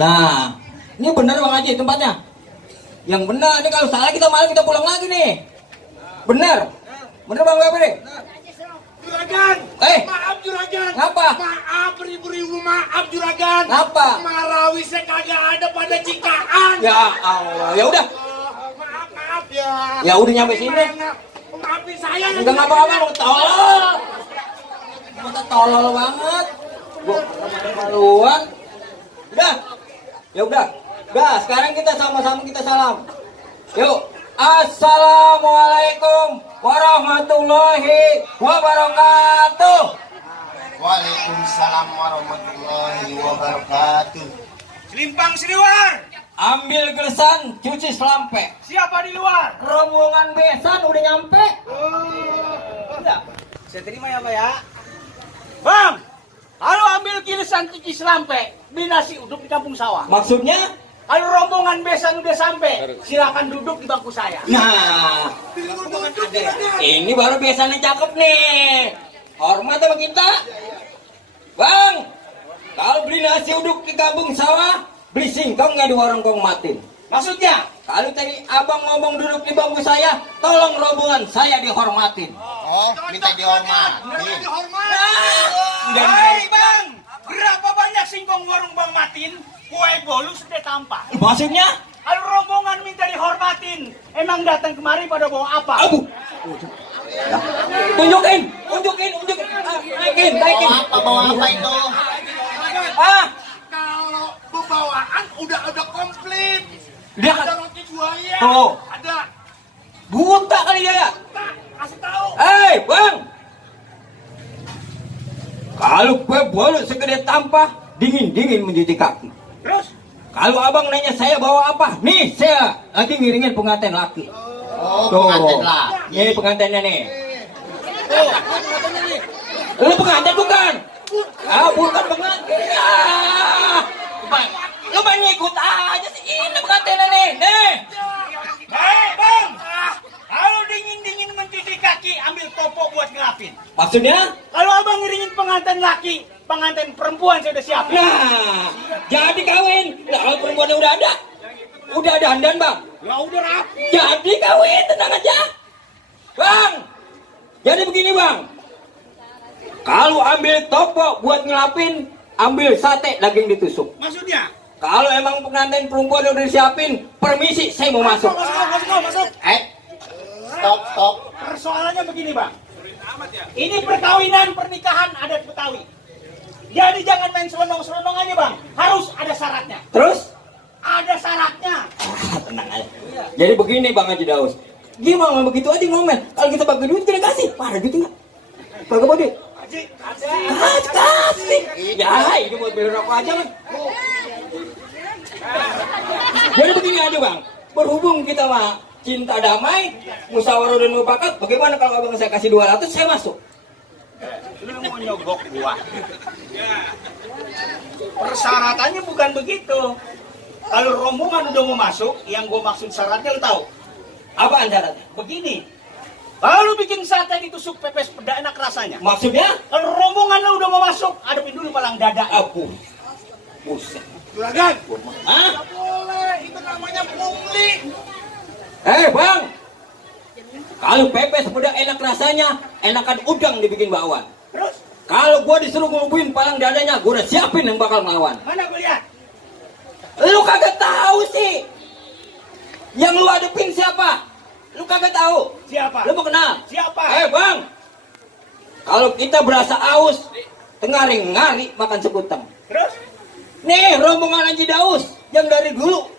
Nah, ini benar Bang Haji tempatnya. Yang benar, ini kalau salah kita malah kita pulang lagi nih. Benar. Benar Bang Gabriel nih. Juragan, maaf Juragan. Ngapa? Maaf ribu-ribu maaf Juragan. Ngapa? Marawisnya kagak ada pada Cikaan. Ya Allah, ya udah. Maaf ya. Ya udah nyampe sini. Maafin saya. Enggak ngapa-ngapa lu tolol. Kita tolol banget. Gua maluan. Udah. Ya udah. Udah, sekarang kita sama-sama kita salam. Yuk. Assalamualaikum warahmatullahi wabarakatuh. Waalaikumsalam warahmatullahi wabarakatuh. Selimpang Sriwar. Ambil gelesan, cuci selampe. Siapa di luar? Rombongan besan udah nyampe. Udah. Saya terima ya Pak ya. Bang, kalau ambil gilisan cuci selampe, beli nasi uduk di kampung sawah. Maksudnya? Kalau rombongan besan udah sampai, silakan duduk di bangku saya. Nah, ini baru besannya cakep nih. Hormat sama kita. Bang, kalau beli nasi uduk di kampung sawah, beli singkong nggak di warung Kong Matin. Maksudnya? Kalau tadi abang ngomong duduk di bangku saya, tolong rombongan saya dihormatin. Oh, minta dihormati. Hai bang, berapa banyak singkong warung Bang Matin? Kue bolu sudah tampak. Maksudnya? Kalau rombongan minta dihormatin, emang datang kemari pada bawa apa? Aduh. Tunjukin. Naikin. Bawa apa itu? Ah, Kalau pembawaan udah ada komplit. dia Ada roti buaya. Tuh. Ada. buta kali dia ya. Tak, kasih tahu. Bang. Kalau kue bolu segede tampah, dingin mencuci kaki. Terus? Kalau abang nanya saya bawa apa? Nih, saya lagi ngiringin pengantin laki. Oh, pengantin lah. Ini pengantinnya nih. Lu pengantin bukan? Bukan pengantin. Lu main ngikut aja sih. Ini pengantinnya nih. Baik bang. Kalau dingin mencuci kaki, ambil topo buat ngelapin. Maksudnya? Kalau abang ngiringin pengantin laki, pengantin perempuan saya udah siapin. Nah, jadi kawin. Nah, kalau perempuannya udah ada. Udah ada dandan, Bang. Ya udah rapi. Jadi kawin, tenang aja. Bang, jadi begini, Bang. Kalau ambil topo buat ngelapin, ambil sate daging ditusuk. Maksudnya? Kalau emang pengantin perempuan udah disiapin, permisi, saya mau masuk. Masuk. Stop. Persoalannya begini bang. Ini perkawinan pernikahan adat Betawi. Jadi jangan main selonong-selonong aja bang. Harus ada syaratnya. Terus? Ada syaratnya. Tenang aja. Jadi begini Bang Haji Daus. Gimana begitu aja ngomel? Kalau kita bagi duit kita kasih. Parah duit enggak? Kagak mau duit? Kasih. Ya, ini buat beli rokok aja kan. Jadi begini aja Bang. Berhubung kita mah cinta damai, musyawarah dan mufakat, bagaimana kalau abang saya kasih 200, saya masuk? Lu mau nyogok gua? Persyaratannya bukan begitu. Kalau rombongan udah mau masuk, yang gua maksud syaratnya lu tahu? Apaan syaratnya? Begini. Kalau bikin sate ditusuk pepes peda enak rasanya. Maksudnya? Kalau rombongan lu udah mau masuk, adepin dulu palang dada. Buset. Juragan. Hah? Nggak boleh, itu namanya pungli. Bang, kalau pepes peda enak rasanya, enakan udang dibikin bakwan. Terus? Kalau gua disuruh ngelubuin palang dadanya, gua udah siapin yang bakal ngelawan. Mana gua lihat? Lu kagak tahu sih. Yang lu hadepin siapa? Lu kagak tahu. Siapa? Lu mau kenal? Siapa? Bang. Kalau kita berasa aus, tengaring ngari makan sekuteng. Terus? Nih rombongan Haji Daus yang dari dulu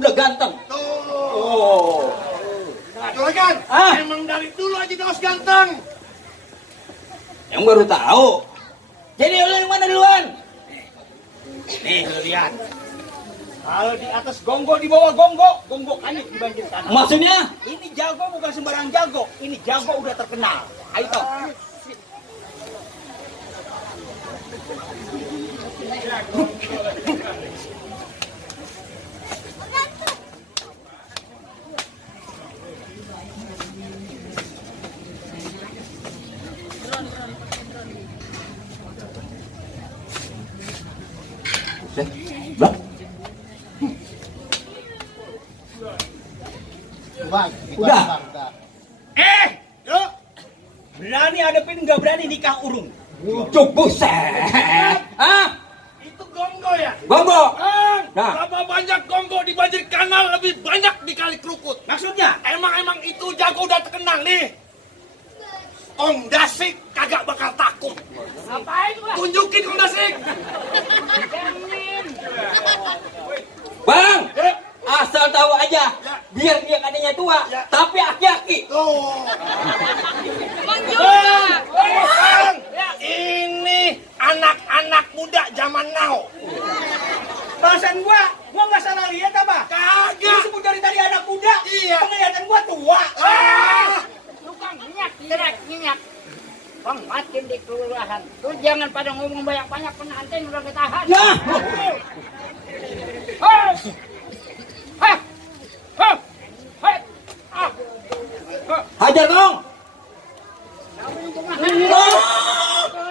udah ganteng. Oh. Juragan, emang dari dulu aja Daus ganteng. Yang baru tahu. Jadi lu yang mana duluan? Nih, lu lihat. Kalau di atas gonggok, di bawah gonggok kanit di banjir tanah. Maksudnya? Ini jago bukan sembarang jago. Ini jago udah terkenal. Ayo toh. Lah, Udah. Yuk. Berani hadapin nggak berani nikah urung. Ucuk buset. Hah? Itu gonggo ya? Gonggo. Bang, Nah. berapa banyak gonggo di banjir kanal lebih banyak di kali kerukut. Maksudnya? Emang itu jago udah terkenal nih. Om Dasik kagak bakal takut. Ngapain gua? Tunjukin Om Dasik. Bang, Ya. asal tahu aja, biar dia katanya tua, Ya. tapi aki-aki. Oh. Bang, ini anak-anak muda zaman now. Perasaan gua nggak salah lihat apa? Kagak. Disebut dari tadi anak muda. Iya. Penglihatan gua tua. Tukang minyak. Bang, makin di kelurahan. Lu jangan pada ngomong banyak-banyak, pengantin udah ketahan. Ya. Hei! Hei! Hei! Hei! Ah! Hajar dong.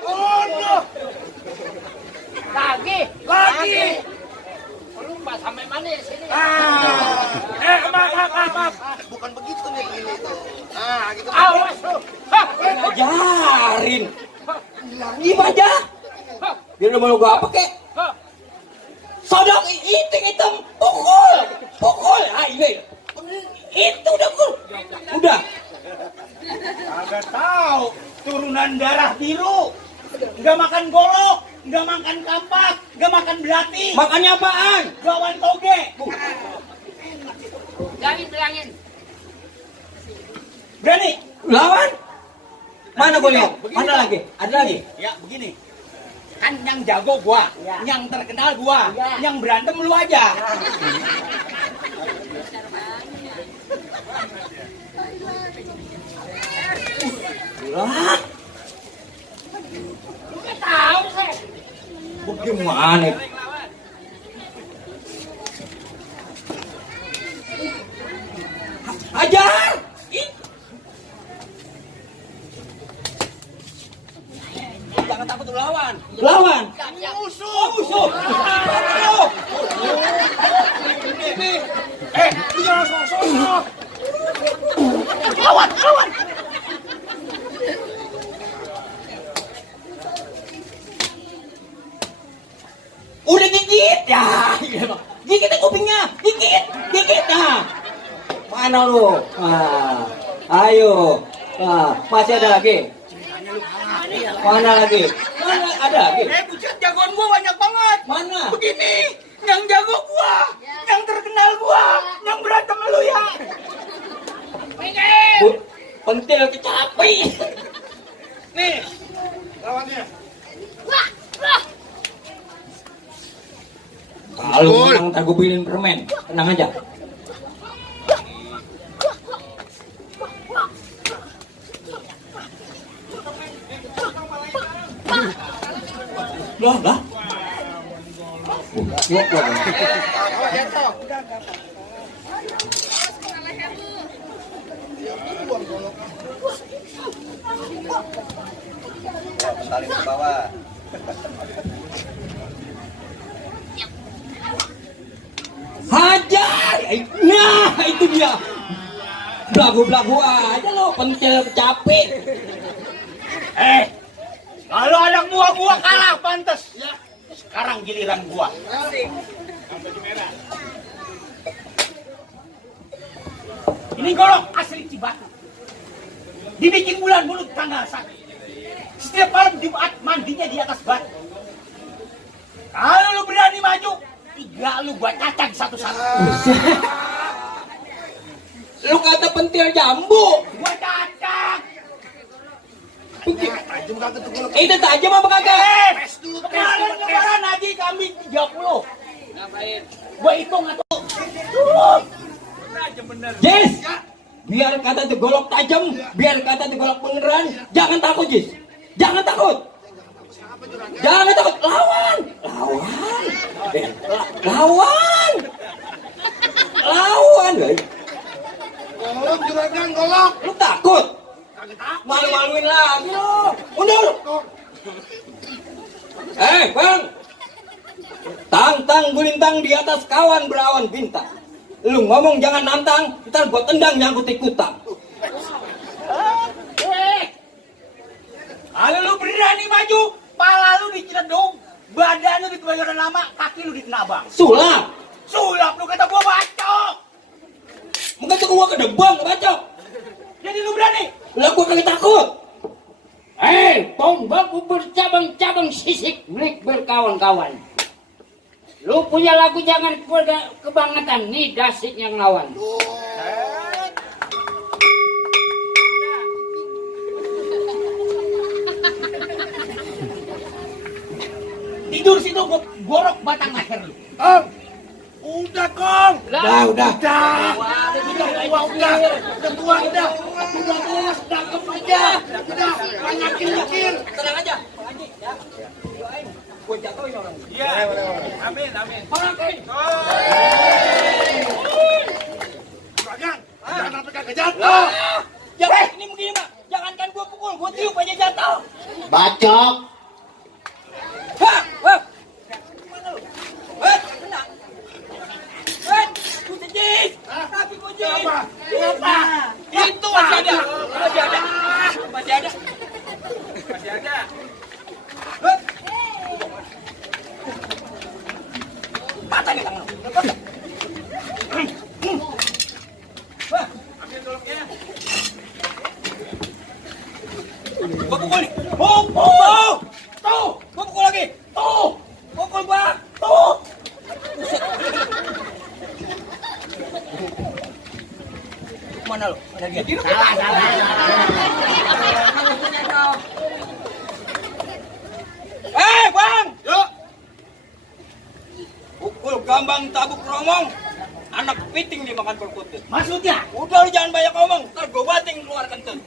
Oh, Lagi! Lupa sampai mana sini? maaf. Bukan begitu nih ini tuh. Nah, gitu. Awas lu! Hah! Ajarin. Gimana aja? Dia udah mau gua apa kek? Hah! Sodok hitam pukul. Ah ini. Itu udah pukul. Udah. Kagak tahu turunan darah biru. Nggak makan golok, nggak makan kampak, nggak makan belati, Makannya apaan? gawan toge. Jadi bilangin. Berani? Lawan? Mana gua lihat? Mana lagi? Ada lagi? Ya begini. Kan yang jago gua, Ya. yang terkenal gua, Ya. yang berantem lu aja. Lah, Lu nggak tahu sih. bagaimana? Ajar! Ih. Jangan takut lu lawan. Lawan! Musuh. Musuh! Lu jangan sok-sok. Lawan! Udah gigit ya, gigit kupingnya, gigit nah. Mana lu? Ayo, masih ada lagi? Mana lagi? Mana ada lagi? Buset, jagoan gua banyak banget. Mana? Begini, yang jago gua, yang terkenal gua, yang berantem lu ya. Pentil kecapi. Nih, lawannya. Kalau menang ntar gue beliin permen, tenang aja. Lah. Pentalin ke bawah. Hajar! Nah, itu dia. Belagu-belagu aja lo, pentil kecapi. Kalau anak buah gua kalah pantas. Ya. Sekarang giliran gua. Ini golok asli Cibatu. Dibikin bulan mulut tanggal 1. Setiap malam Jumat mandinya di atas batu. Kalau lu berani maju, 3 lu gua cacang satu-satu. Lu kata pentil jambu. Gua cacang. Itu tajam apa kagak? Kemarin lebaran haji kami 30. Ngapain? Gua hitung atuh. Jis, biar kata itu golok tajam, biar kata itu golok beneran, jangan takut Jis, jangan takut, lawan, guys. Golok juragan golok. Lu takut, malu-maluin lagi lo, mundur. Bang, tantang gulintang di atas kawan berawan bintang. Lu ngomong jangan nantang, ntar gua tendang nyangkut ikutan. Kalau lu berani maju, pala lu diceledung, badan lu dikebayoran lama, kaki lu dikenabang. Sulap. Sulap lu kata gua bacok. Mungkin tuh gua kedebang bacok. Jadi lu berani? Lah gua kagak takut. Tombakku bercabang-cabang sisik milik berkawan-kawan. Lu punya lagu jangan kebangetan, nih dasik yang lawan. Tidur situ gua gorok batang leher lu. Udah Kong. Udah. Udah terus cakep aja. Udah banyakin dikir. Tenang aja. Pak Haji, ya. Doain. Gua jatuhin orang. Iya. Amin. Oke. Jangan sampai kagak jatuh. Jangan ini begini, Pak. Jangankan gua pukul, gua tiup aja jatuh. Bacok. Hah, wah. Mana lu? Kena. Kunci. Tapi kunci. Kenapa? Itu masih ada. Patah nih tangan. Wah, ambil goloknya. Gua pukul nih. Pukul. Tuh, gua pukul lagi. Tuh. Pukul gua. Tuh. Mana lo? Ada dia. Bang. Yuk. Pukul gambang tabuk romong. Anak piting dimakan perkutut. Maksudnya? Udah lu jangan banyak ngomong. Ntar gua bating keluar kentut.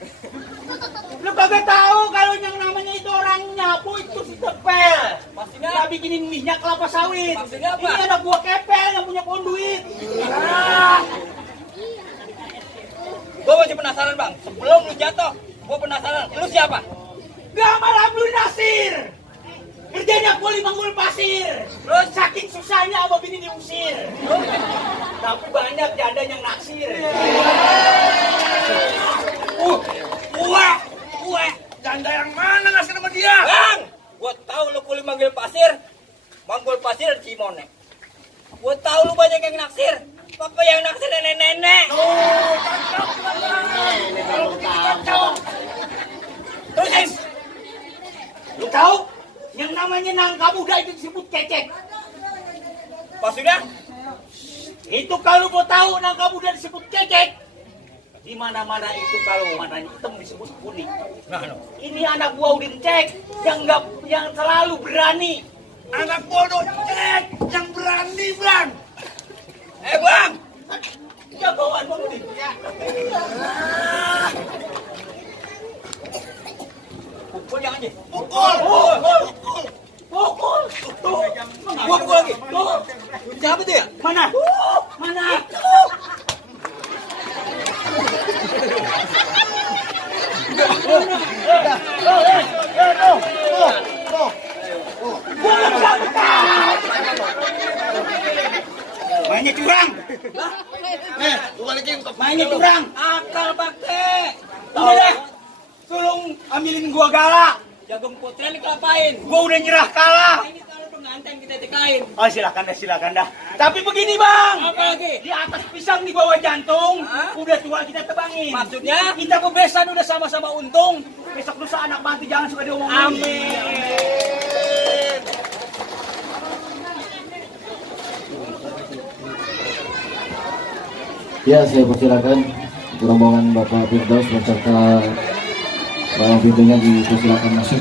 Lu kagak tahu kalau yang namanya itu orang nyapu itu si Tepel. Maksudnya? Dia bikinin minyak kelapa sawit. Maksudnya apa? Ini anak gua kepel yang punya konduit. Gua masih penasaran bang. Sebelum lu jatuh, gua penasaran. Lu siapa? Gamal Abdul Nasir. Kerjanya kuli manggul pasir. Terus saking susahnya abang ini diusir. Tapi banyak janda yang naksir. Gue. Janda yang mana naksir sama dia? Bang, gua tahu lu kuli manggil pasir Cimone. Gua tahu lu banyak yang naksir. Papa yang naksir nenek-nenek. Terus, lu tahu yang namanya nangka muda itu disebut cecek. Maksudnya? Itu kalau mau tahu nangka muda disebut cecek. Di mana-mana itu kalau warnanya hitam disebut kuning. Nah, no. Ini anak gua udah cek yang selalu berani. Anak gua udah cek yang berani, Bang. Bang. Jagoan Bang Udin. Pukul jangan aja. Pukul. Tuh. Gua pukul lagi. Tuh. Siapa tuh ya? Mana? Mana? Mainnya curang. Mainnya curang. Akal pakai. Udah deh. Tolong ambilin gua galak. Jagung putri dikelapain. Gua udah nyerah kalah. Ini kalau pengantin kita tikain. Oh silakan dah. Tapi begini Bang. Apa lagi? Di atas pisang di bawah jantung. Hah? Udah tua kita tebangin. Maksudnya? Kita bebesan udah sama-sama untung. Besok lusa anak mantu jangan suka diomongin. Amin. Ya, saya persilakan rombongan Bapak Firdaus beserta barang pintunya dipersilakan masuk.